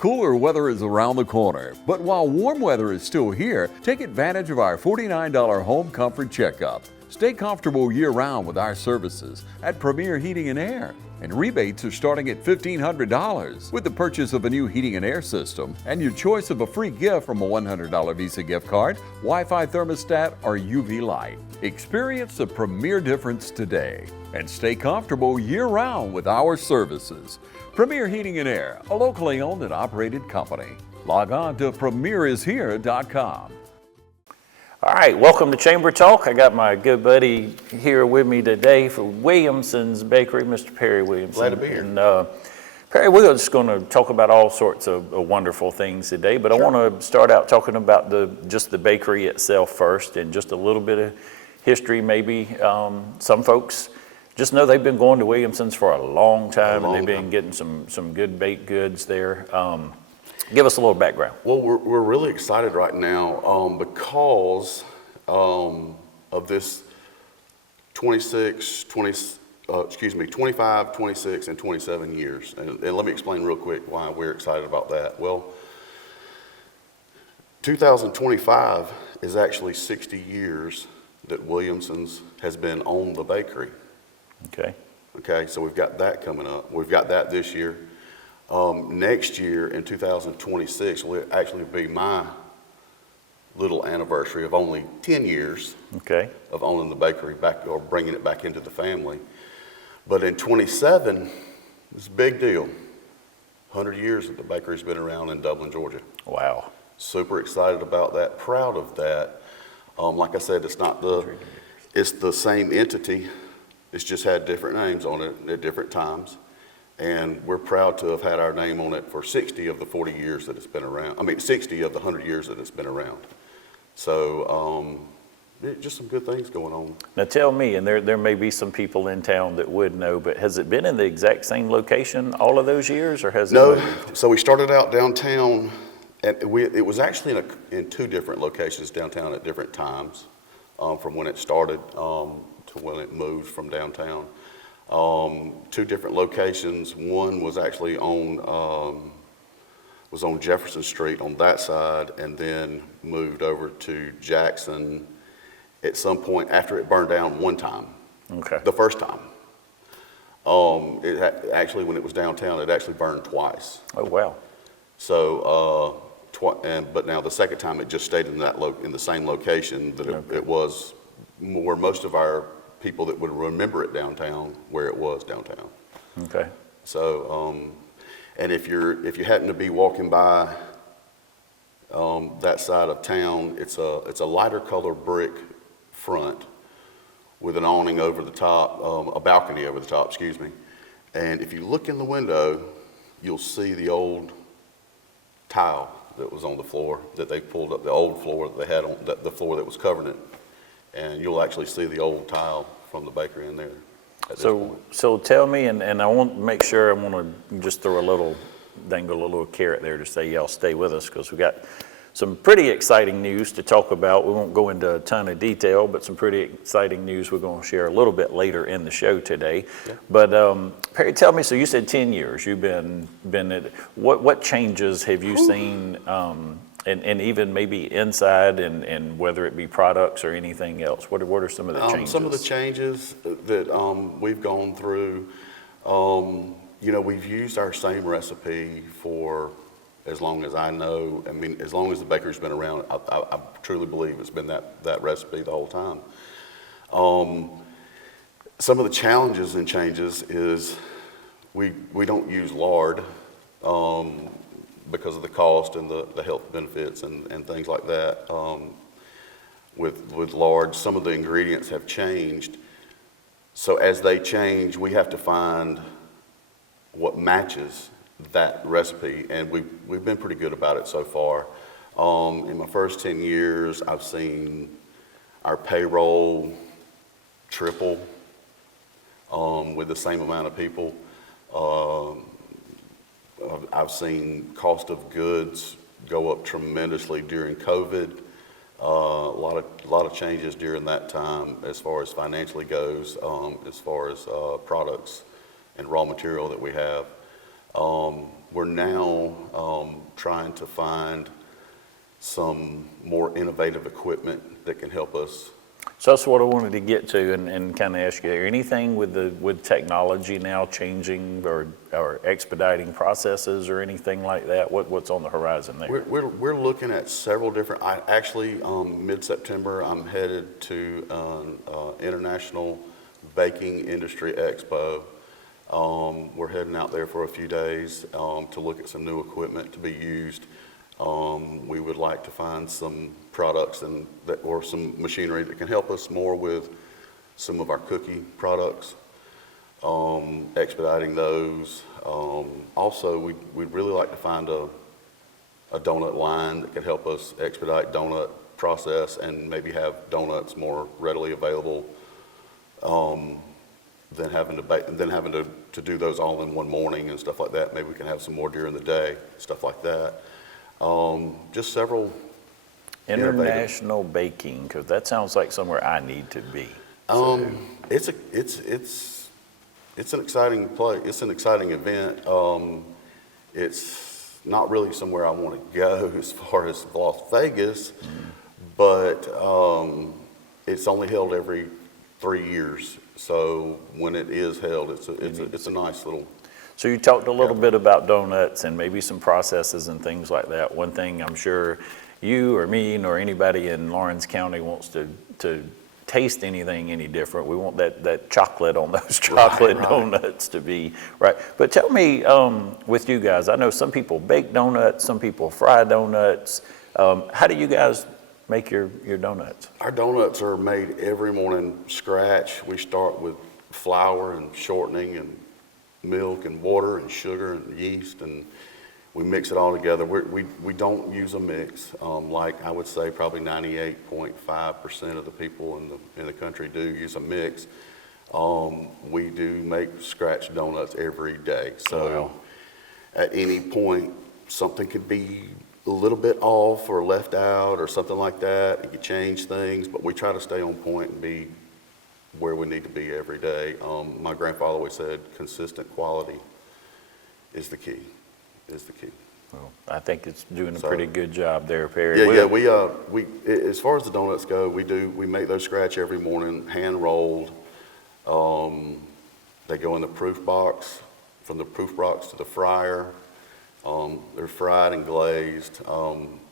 Cooler weather is around the corner, but while warm weather is still here, take advantage of our $49 home comfort checkup. Stay comfortable year-round with our services at Premier Heating and Air. And rebates are starting at $1,500 with the purchase of a new heating and air system and your choice of a free gift from a $100 Visa gift card, Wi-Fi thermostat, or UV light. Experience the Premier difference today and stay comfortable year-round with our services. Premier Heating and Air, a locally owned and operated company. Log on to premierishere.com. All right, welcome to Chamber Talk. I got my good buddy here with me today for Williamson's Bakery, Mr. Perry Williamson. Glad to be here. And Perry, we're just going to talk about all sorts of wonderful things today, but sure. I want to start out talking about just the bakery itself first and just a little bit of history maybe. Some folks just know they've been going to Williamson's for a long time and they've been getting some good baked goods there. Give us a little background. Well, we're really excited right now because of this 25, 26, and 27 years. And let me explain real quick why we're excited about that. Well, 2025 is actually 60 years that Williamson's has been on the bakery. Okay, so we've got that coming up. We've got that this year. Next year in 2026 will actually be my little anniversary of only 10 years of owning the bakery back or bringing it back into the family. But in 27, it's a big deal. 100 years that the bakery's been around in Dublin, Georgia. Wow. Super excited about that, proud of that. Like I said, it's the same entity. It's just had different names on it at different times. And we're proud to have had our name on it for 60 of the 40 years that it's been around. 60 of the 100 years that it's been around. So just some good things going on. Now tell me, and there may be some people in town that would know, but has it been in the exact same location all of those years, or has it moved? No, so we started out downtown, and it was actually in two different locations downtown at different times, from when it started to when it moved from downtown. Two different locations. One was actually on Jefferson Street on that side, and then moved over to Jackson at some point after it burned down one time. Okay. The first time. Actually, when it was downtown, it actually burned twice. Oh wow. So, but now the second time it just stayed in in the same location that it was, where most of our people that would remember it downtown, where it was downtown. Okay. So, and if you happen to be walking by that side of town, it's a lighter color brick front with an awning over the top, a balcony over the top, excuse me. And if you look in the window, you'll see the old tile that was on the floor that they pulled up, the old floor that they had on the floor that was covering it. And you'll actually see the old tile from the bakery in there. So tell me, and I want to make sure, I want to just dangle a little carrot there to say y'all stay with us, because we got some pretty exciting news to talk about. We won't go into a ton of detail, but some pretty exciting news we're going to share a little bit later in the show today. Yeah. But Perry, tell me, so you said 10 years you've been at, what changes have you seen, and even maybe inside, and whether it be products or anything else? What are some of the changes? Some of the changes that we've gone through, we've used our same recipe for as long as I know. I mean, as long as the bakery's been around, I truly believe it's been that recipe the whole time. Some of the challenges and changes is we don't use lard because of the cost and the health benefits and things like that. With lard, some of the ingredients have changed. So as they change, we have to find what matches that recipe, and we've been pretty good about it so far. In my first 10 years, I've seen our payroll triple with the same amount of people. I've seen cost of goods go up tremendously during COVID. A lot of changes during that time as far as financially goes, as far as products and raw material that we have. We're now trying to find some more innovative equipment that can help us. So that's what I wanted to get to and kind of ask you, anything with technology now changing or expediting processes or anything like that? What's on the horizon there? We're looking at several different, mid-September, I'm headed to an International Baking Industry Expo. We're heading out there for a few days to look at some new equipment to be used. We would like to find some products or some machinery that can help us more with some of our cookie products, expediting those. Also, we'd really like to find a donut line that could help us expedite donut process and maybe have donuts more readily available than having to do those all in one morning and stuff like that. Maybe we can have some more during the day, stuff like that. Just several International baking, because that sounds like somewhere I need to be. It's an exciting play. It's an exciting event. It's not really somewhere I want to go as far as Las Vegas, but it's only held every 3 years. So when it is held, it's a nice little. So you talked a little bit about donuts and maybe some processes and things like that. One thing I'm sure you or me nor anybody in Lawrence County wants to taste anything any different. We want that chocolate on those chocolate donuts to be right. But tell me, with you guys, I know some people bake donuts, some people fry donuts. How do you guys make your donuts? Our donuts are made every morning scratch. We start with flour and shortening and milk and water and sugar and yeast, and we mix it all together. We don't use a mix, like I would say probably 98.5% of the people in the country do use a mix. We do make scratch donuts every day. So at any point, something could be a little bit off or left out or something like that. It could change things, but we try to stay on point and be where we need to be every day. My grandfather always said consistent quality is the key. Well, I think it's doing a pretty good job there, Perry. Yeah, we as far as the donuts go, we make those scratch every morning, hand rolled. They go in the proof box, from the proof box to the fryer. They're fried and glazed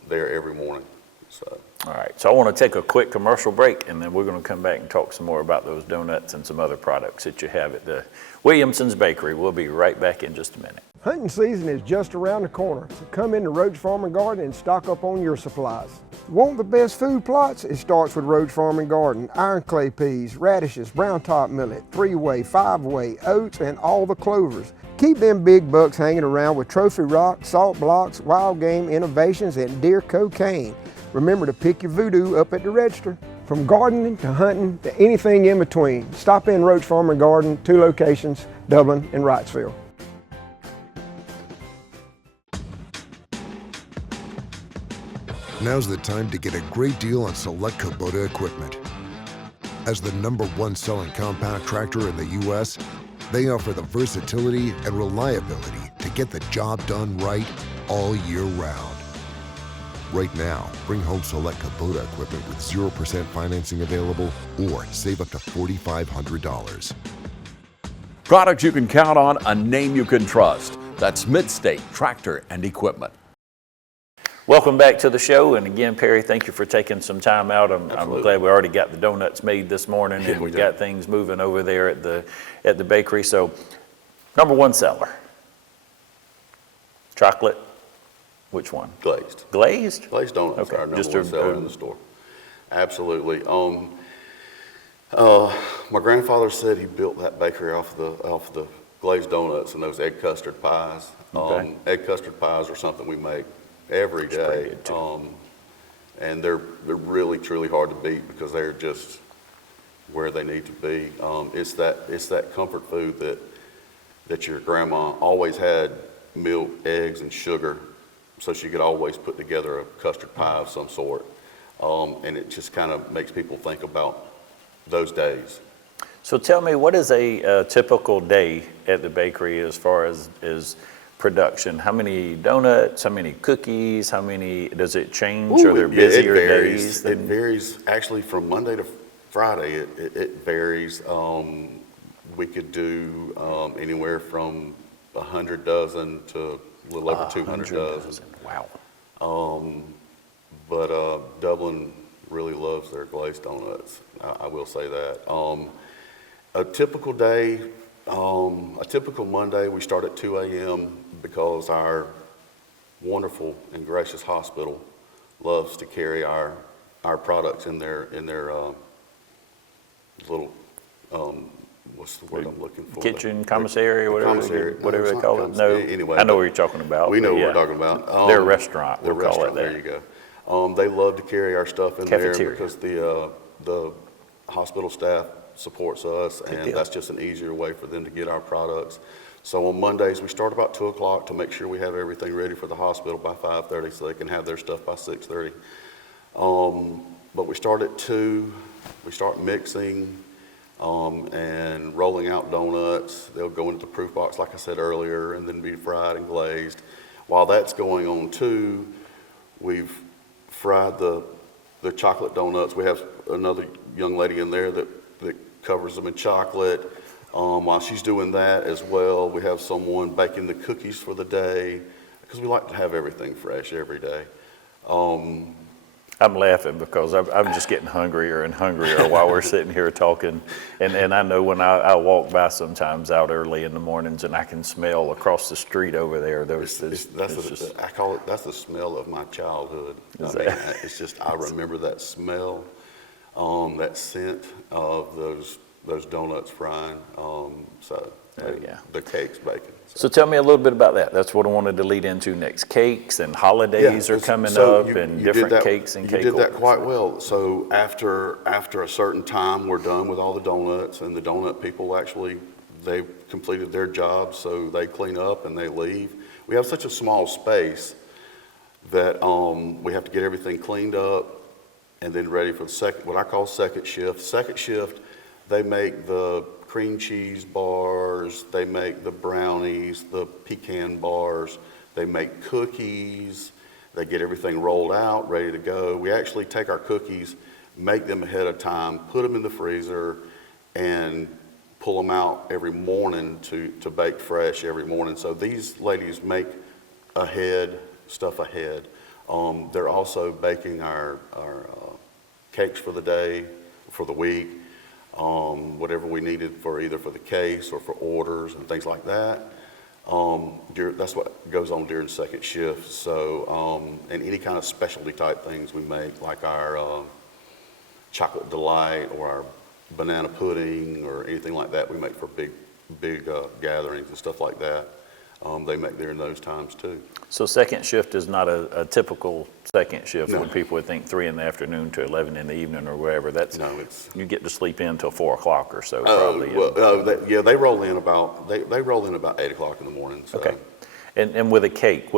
there every morning. So. All right, so I want to take a quick commercial break, and then we're going to come back and talk some more about those donuts and some other products that you have at the Williamson's Bakery. We'll be right back in just a minute. Hunting season is just around the corner, so come into Roach Farm and Garden and stock up on your supplies. Want the best food plots? It starts with Roach Farm and Garden. Iron clay peas, radishes, brown top millet, 3-way, 5-way, oats, and all the clovers. Keep them big bucks hanging around with trophy rock, salt blocks, wild game innovations, and deer cocaine. Remember to pick your voodoo up at the register. From gardening to hunting to anything in between, stop in Roach Farm and Garden, 2 locations, Dublin and Wrightsville. Now's the time to get a great deal on select Kubota equipment. As the #1 selling compact tractor in the U.S., they offer the versatility and reliability to get the job done right all year round. Right now, bring home select Kubota equipment with 0% financing available or save up to $4,500. Products you can count on, a name you can trust. That's Midstate Tractor and Equipment. Welcome back to the show, and again, Perry, thank you for taking some time out. I'm glad we already got the donuts made this morning, and we got things moving over there at the bakery. So, #1 seller, chocolate. Which one? Glazed. Glazed? Glazed donuts are our #1 seller in the store. Absolutely. My grandfather said he built that bakery off the glazed donuts and those egg custard pies. Okay. Egg custard pies are something we make every day. And they're really, truly hard to beat because they're just where they need to be. It's that comfort food that your grandma always had milk, eggs, and sugar, so she could always put together a custard pie of some sort. And it just kind of makes people think about those days. So tell me, what is a typical day at the bakery as far as production? How many donuts, how many cookies, how many, does it change? Are there busier it varies. days? It varies actually from Monday to Friday. It varies. We could do anywhere from 100 dozen to a little over 200 dozen. Wow. But Dublin really loves their glazed donuts. I will say that. A typical day, a typical Monday, we start at 2 a.m. because our wonderful and gracious hospital loves to carry our products in their little, what's the word I'm looking for? Kitchen, commissary, or whatever, commissary. whatever No, they it's call not it. No, commissary. Anyway, I know but what you're talking about. We know but what yeah. we're talking about. Their restaurant, Their we'll call it restaurant, that. there you go. They love to carry our stuff in there Cafeteria. because the hospital staff supports us, and deal. that's just an easier way for them to get our products. So on Mondays, we start about 2 o'clock to make sure we have everything ready for the hospital by 5:30 so they can have their stuff by 6:30. But we start at 2, we start mixing and rolling out donuts. They'll go into the proof box, like I said earlier, and then be fried and glazed. While that's going on too, we've fried the chocolate donuts. We have another young lady in there that covers them in chocolate. While she's doing that as well, we have someone baking the cookies for the day because we like to have everything fresh every day. I'm laughing because I'm just getting hungrier and hungrier while we're sitting here talking. And I know when I walk by sometimes out early in the mornings and I can smell across the street over there. I call it, that's the smell of my childhood. It's just, I remember that smell, that scent of those donuts frying. The cakes baking. So tell me a little bit about that. That's what I wanted to lead into next. Cakes and holidays are coming up, and different cakes and cake You did that orders. quite well. So after a certain time, we're done with all the donuts, and the donut people actually, they've completed their job, so they clean up and they leave. We have such a small space that we have to get everything cleaned up and then ready for what I call second shift. Second shift, they make the cream cheese bars, they make the brownies, the pecan bars, they make cookies, they get everything rolled out, ready to go. We actually take our cookies, make them ahead of time, put them in the freezer, and pull them out every morning to bake fresh every morning. So these ladies make stuff ahead. They're also baking our cakes for the day, for the week. Whatever we needed for either for the case or for orders and things like that. That's what goes on during second shift. So, and any kind of specialty type things we make, like our chocolate delight or our banana pudding or anything like that, we make for big gatherings and stuff like that. They make during those times too. So second shift is not a typical second shift No. when people would think 3 in the afternoon to 11 in the evening or wherever. No, it's you get to sleep in till 4 o'clock or so probably. they roll in about 8 o'clock in the morning. So. Okay. And with a cake,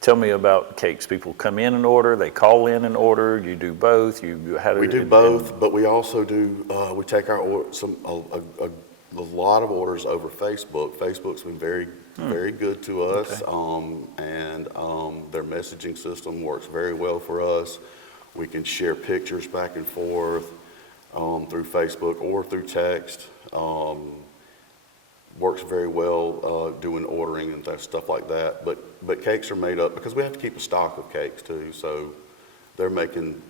tell me about cakes. People come in and order, they call in and order, you do both, We do both, but we also do, we take our a lot of orders over Facebook. Facebook's been very good to us, and their messaging system works very well for us. We can share pictures back and forth through Facebook or through text. Works very well doing ordering and stuff like that. But cakes are made up because we have to keep a stock of cakes too. So they're making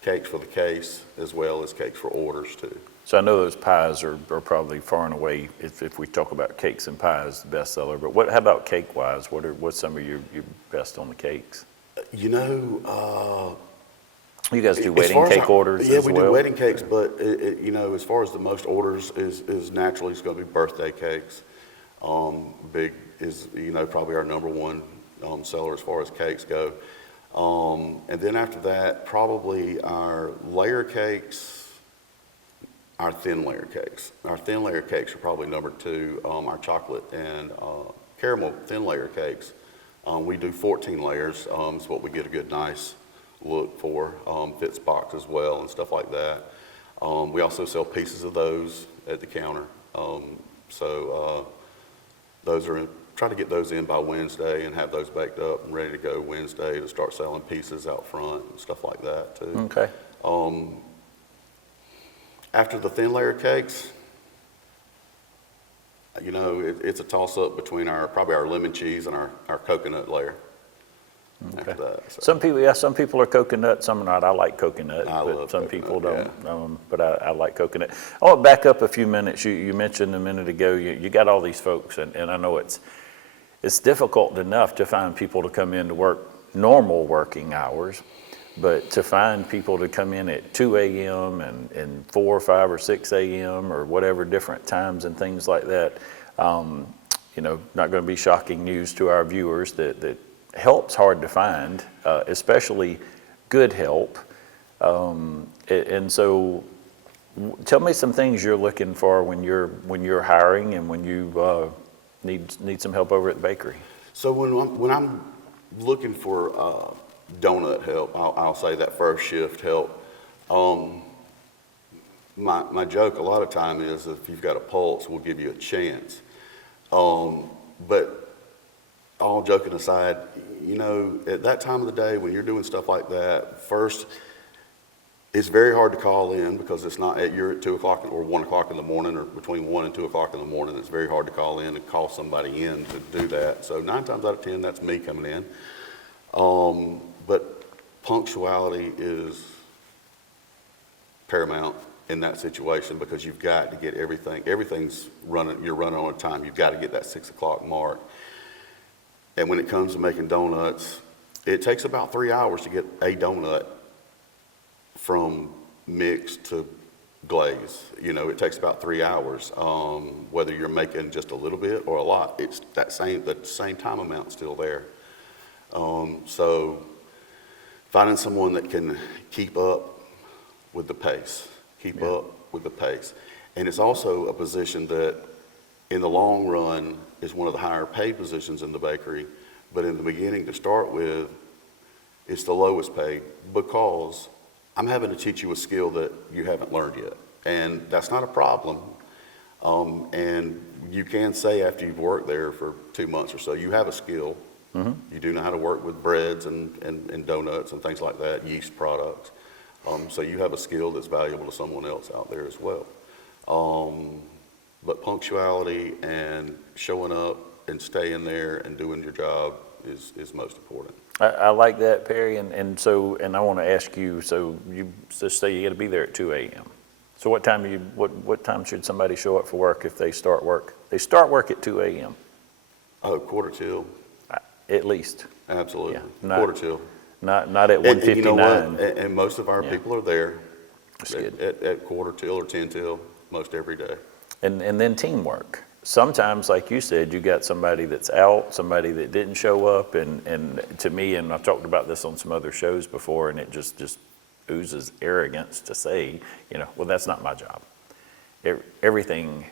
cakes for the case as well as cakes for orders too. So I know those pies are probably far and away, if we talk about cakes and pies, the bestseller. But how about cake-wise? What's some of your best on the cakes? You know, you guys do wedding cake orders Yeah, as we well? do wedding cakes, but as far as the most orders is naturally it's going to be birthday cakes. Big is probably our number one seller as far as cakes go. And then after that, probably our layer cakes. Our thin layer cakes. Our thin layer cakes are probably number 2. Our chocolate and caramel thin layer cakes. We do 14 layers. It's what we get a good, nice look for. Fits box as well and stuff like that. We also sell pieces of those at the counter. So those are try to get those in by Wednesday and have those baked up and ready to go Wednesday to start selling pieces out front and stuff like that too. Okay. After the thin layer cakes, you know, it's a toss-up between probably our lemon cheese and our coconut layer. Okay. After that, so. Some people are coconut, some are not. I like coconut, I but love some coconut, people don't. yeah. But I like coconut. I want to back up a few minutes. You mentioned a minute ago, you got all these folks, and I know it's difficult enough to find people to come in to work normal working hours, but to find people to come in at 2 a.m. and 4 or 5 or 6 a.m. or whatever different times and things like that, you know, not going to be shocking news to our viewers that help's hard to find, especially good help. And so tell me some things you're looking for when you're hiring and when you need some help over at the bakery. So when I'm looking for donut help, I'll say that first shift help. My joke a lot of time is if you've got a pulse, we'll give you a chance. But all joking aside, you know, at that time of the day when you're doing stuff like that, first, it's very hard to call in because it's not you're at 2 o'clock or 1 o'clock in the morning, or between 1 and 2 o'clock in the morning. It's very hard to call in and call somebody in to do that. So 9 times out of 10, that's me coming in. But punctuality is paramount in that situation because you've got to get everything's running, you're running on time. You've got to get that 6 o'clock mark. And when it comes to making donuts, it takes about 3 hours to get a donut from mix to glaze. You know, it takes about 3 hours. Whether you're making just a little bit or a lot, it's the same time amount still there. So finding someone that can keep up with the pace, And it's also a position that in the long run is one of the higher paid positions in the bakery, but in the beginning to start with, it's the lowest paid because I'm having to teach you a skill that you haven't learned yet. And that's not a problem. And you can say after you've worked there for 2 months or so, you have a skill. Mm-hmm. You do know how to work with breads and donuts and things like that, yeast products. So you have a skill that's valuable to someone else out there as well. But punctuality and showing up and staying there and doing your job is most important. I like that, Perry, and I want to ask you. So you just say you got to be there at 2 a.m. So what time should somebody show up for work if they start work? They start work at 2 a.m. Oh, quarter till. At least. Absolutely, yeah, quarter till. Not at 1:59. And you know what? And most of our people are there at quarter till or 10 till most every day. And then teamwork. Sometimes, like you said, you got somebody that's out, somebody that didn't show up, and to me, and I've talked about this on some other shows before, and it just oozes arrogance to say, you know, well, that's not my job. Everything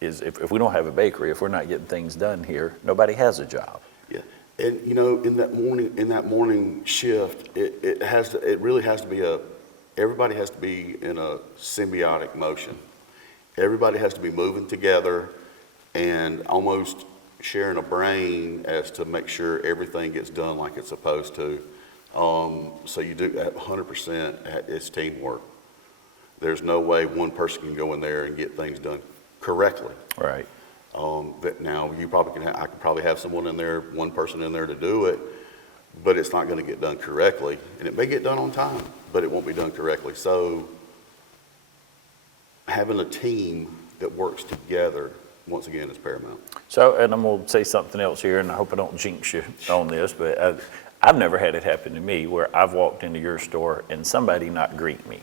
is, if we don't have a bakery, if we're not getting things done here, nobody has a job. Yeah, and you know, in that morning shift, it really has to be everybody has to be in a symbiotic motion. Everybody has to be moving together and almost sharing a brain as to make sure everything gets done like it's supposed to. So you do at 100%, it's teamwork. There's no way one person can go in there and get things done correctly. Right. That now you probably I could probably have someone in there, one person in there to do it, but it's not going to get done correctly. And it may get done on time, but it won't be done correctly. So having a team that works together, once again, is paramount. So, and I'm going to say something else here, and I hope I don't jinx you on this, but I've never had it happen to me where I've walked into your store and somebody not greet me.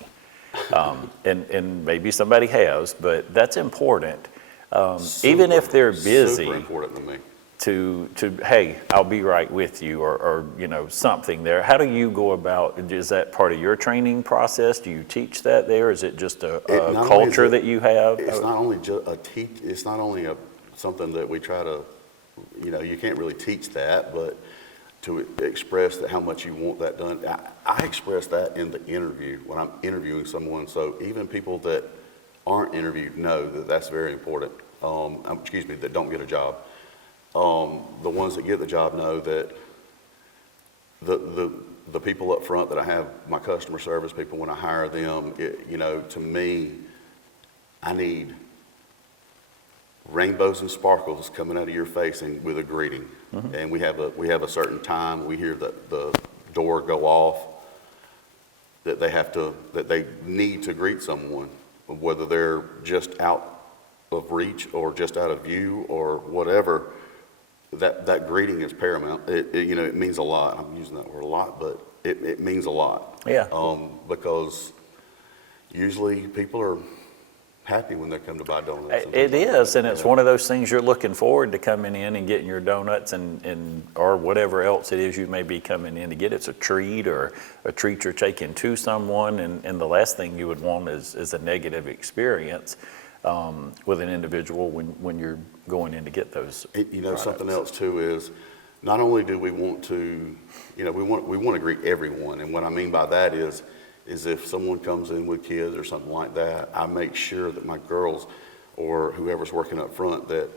And maybe somebody has, but that's important. Even if they're busy, super important to me. To hey, I'll be right with you, or you know, something there. How do you go about? Is that part of your training process? Do you teach that there? Is it just a culture that you have? It's not only it's not only something that we try to, you know, you can't really teach that, but to express that how much you want that done. I express that in the interview when I'm interviewing someone. So even people that aren't interviewed know that that's very important. That don't get a job. The ones that get the job know that the people up front that I have, my customer service people, when I hire them, to me, I need rainbows and sparkles coming out of your face and with a greeting. Mm-hmm. And we have a certain time, we hear the door go off, that they need to greet someone, whether they're just out of reach or just out of view or whatever. That greeting is paramount. It means a lot. I'm using that word a lot, but it means a lot. Yeah. Because usually people are happy when they come to buy donuts. It is, and it's one of those things you're looking forward to coming in and getting your donuts and or whatever else it is you may be coming in to get. It's a treat or a treat you're taking to someone, and the last thing you would want is a negative experience with an individual when you're going in to get those. Something else too is not only do we want to, we want to greet everyone, and what I mean by that is if someone comes in with kids or something like that, I make sure that my girls or whoever's working up front that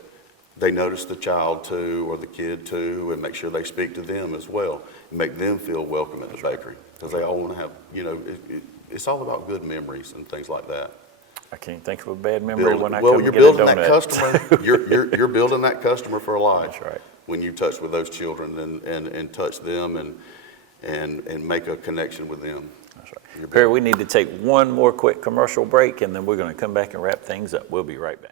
they notice the child too or the kid too, and make sure they speak to them as well, and make them feel welcome at the bakery, because they all want to have, it's all about good memories and things like that. I can't think of a bad memory when I come you're get a building donut. that customer. You're building that customer for life. That's right. When you touch with those children and touch them and make a connection with them. That's right. Perry, we need to take one more quick commercial break, and then we're going to come back and wrap things up. We'll be right back.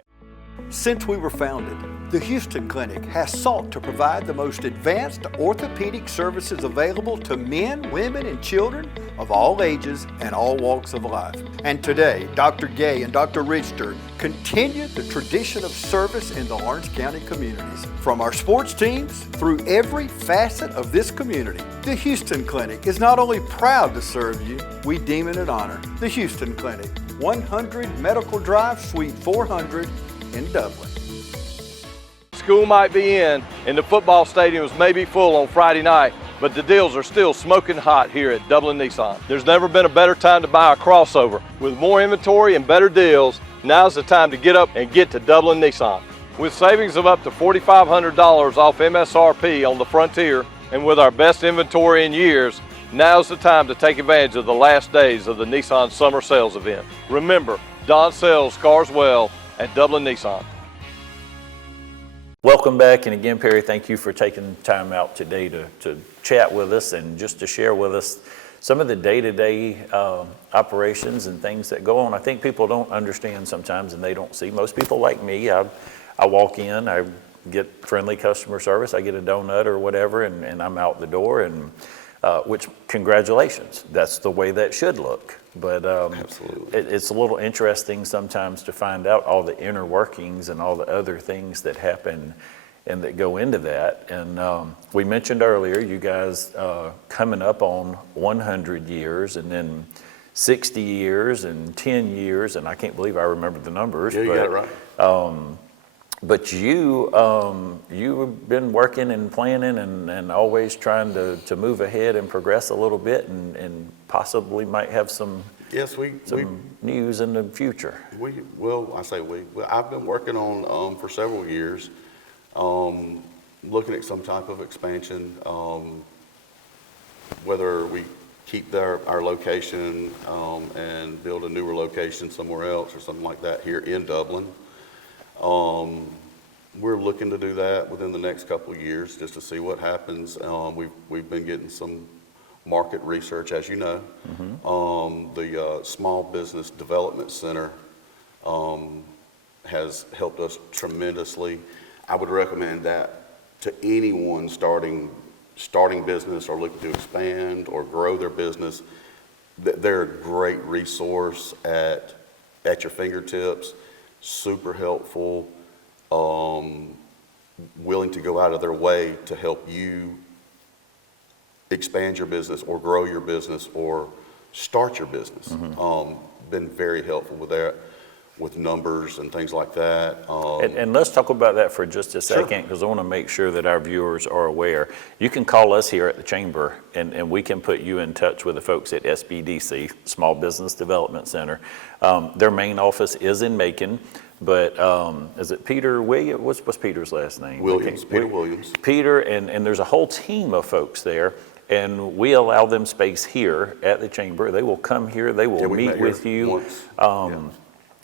Since we were founded, the Houston Clinic has sought to provide the most advanced orthopedic services available to men, women, and children of all ages and all walks of life. And today, Dr. Gay and Dr. Richter continue the tradition of service in the Orange County communities. From our sports teams through every facet of this community, the Houston Clinic is not only proud to serve you, we deem it an honor. The Houston Clinic, 100 Medical Drive, Suite 400 in Dublin. School might be in and the football stadiums may be full on Friday night, but the deals are still smoking hot here at Dublin Nissan. There's never been a better time to buy a crossover. With more inventory and better deals, now's the time to get up and get to Dublin Nissan. With savings of up to $4,500 off MSRP on the Frontier, and with our best inventory in years, now's the time to take advantage of the last days of the Nissan Summer Sales event. Remember, Don sells cars well at Dublin Nissan. Welcome back, and again, Perry, thank you for taking time out today to chat with us and just to share with us some of the day-to-day operations and things that go on. I think people don't understand sometimes, and they don't see. Most people like me, I walk in, I get friendly customer service, I get a donut or whatever, and I'm out the door, and which, congratulations, that's the way that should look. But Absolutely. It's a little interesting sometimes to find out all the inner workings and all the other things that happen and that go into that. And we mentioned earlier, you guys coming up on 100 years and then 60 years and 10 years, and I can't believe I remember the numbers. Yeah, you got it right. But you've been working and planning and always trying to move ahead and progress a little bit and possibly might have some news in the future. I've been working on for several years, looking at some type of expansion, whether we keep our location and build a newer location somewhere else or something like that here in Dublin. We're looking to do that within the next couple of years just to see what happens. We've been getting some market research, as you know. Mm-hmm. The Small Business Development Center has helped us tremendously. I would recommend that to anyone starting business or looking to expand or grow their business. They're a great resource at your fingertips. Super helpful, willing to go out of their way to help you expand your business or grow your business or start your business. Mm-hmm. Been very helpful with that, with numbers and things like that. And let's talk about that for just a second, because I want to make sure that our viewers are aware. You can call us here at the Chamber, and we can put you in touch with the folks at SBDC, Small Business Development Center. Their main office is in Macon, but is it Peter Williams? What's Peter's last name? Williams, Peter Williams. Peter, and there's a whole team of folks there, and we allow them space here at the chamber. They will come here, they will meet with you.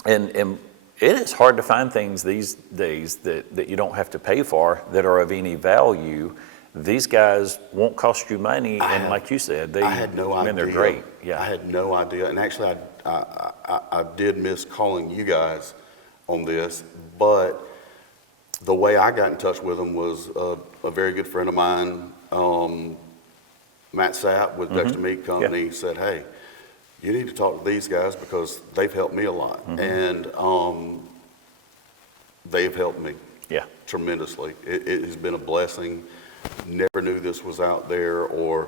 And it is hard to find things these days that you don't have to pay for that are of any value. These guys won't cost you money, and like you said, I had no idea. They're great. Yeah, I had no idea, and actually, I did miss calling you guys on this, but the way I got in touch with them was a very good friend of mine, Matt Sapp with Dexter Meat Company, said, "Hey, you need to talk to these guys because they've helped me a lot," and they've helped me tremendously. It has been a blessing. Never knew this was out there, or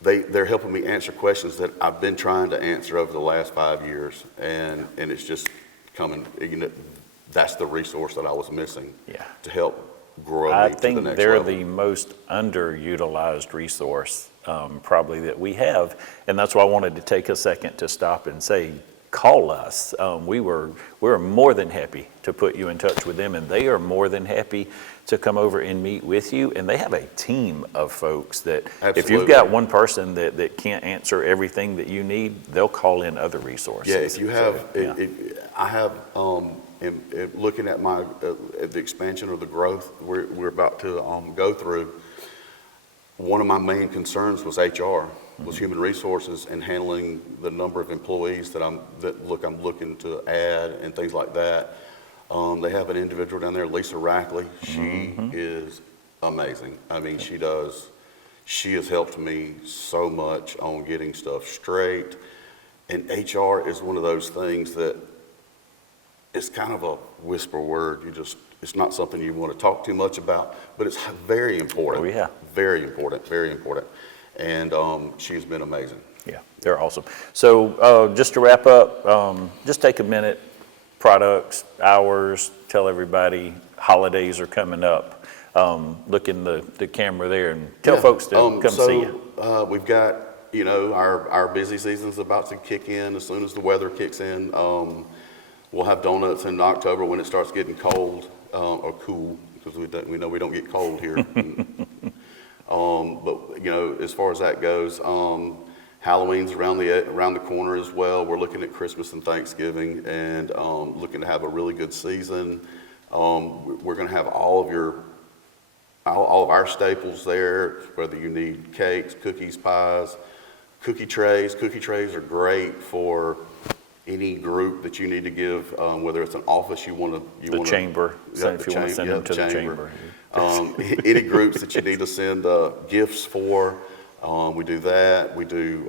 they're helping me answer questions that I've been trying to answer over the last 5 years, and it's just coming. You know, that's the resource that I was missing to help grow me to the next level. I think they're the most underutilized resource probably that we have, and that's why I wanted to take a second to stop and say, call us. We're more than happy to put you in touch with them, and they are more than happy to come over and meet with you. And they have a team of folks that if you've got one person that can't answer everything that you need, they'll call in other resources. Yeah, if you have, I have, looking at my the expansion or the growth we're about to go through, one of my main concerns was HR, was human resources and handling the number of employees that I'm looking to add and things like that. They have an individual down there, Lisa Rackley. She is amazing. I mean, she has helped me so much on getting stuff straight. And HR is one of those things that it's kind of a whisper word. It's not something you want to talk too much about, but it's very important. Oh, yeah. Very important, very important. And she's been amazing. Yeah, they're awesome. So just to wrap up, just take a minute, products, hours, tell everybody holidays are coming up. Look in the camera there and tell folks to come see you. We've got, our busy season's about to kick in as soon as the weather kicks in. We'll have donuts in October when it starts getting cold, or cool, because we know we don't get cold here. But as far as that goes, Halloween's around the corner as well. We're looking at Christmas and Thanksgiving, and looking to have a really good season. We're going to have all of our staples there, whether you need cakes, cookies, pies, cookie trays. Cookie trays are great for any group that you need to give, whether it's an office you want to. The chamber, if you want to send them to the chamber. Any groups that you need to send gifts for, we do that. We do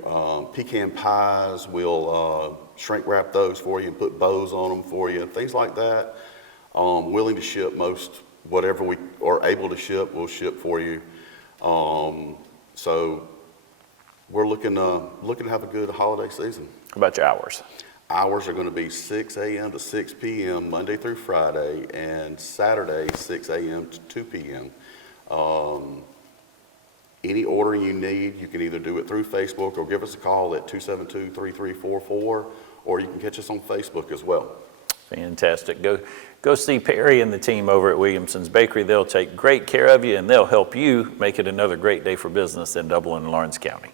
pecan pies. We'll shrink wrap those for you and put bows on them for you, things like that. Willing to ship whatever we are able to ship, we'll ship for you. So we're looking to have a good holiday season. How about your hours? Hours are going to be 6 a.m. to 6 p.m. Monday through Friday, and Saturday 6 a.m. to 2 p.m. Any ordering you need, you can either do it through Facebook or give us a call at 272-3344, or you can catch us on Facebook as well. Fantastic. Go see Perry and the team over at Williamson's Bakery. They'll take great care of you, and they'll help you make it another great day for business in Dublin and Lawrence County.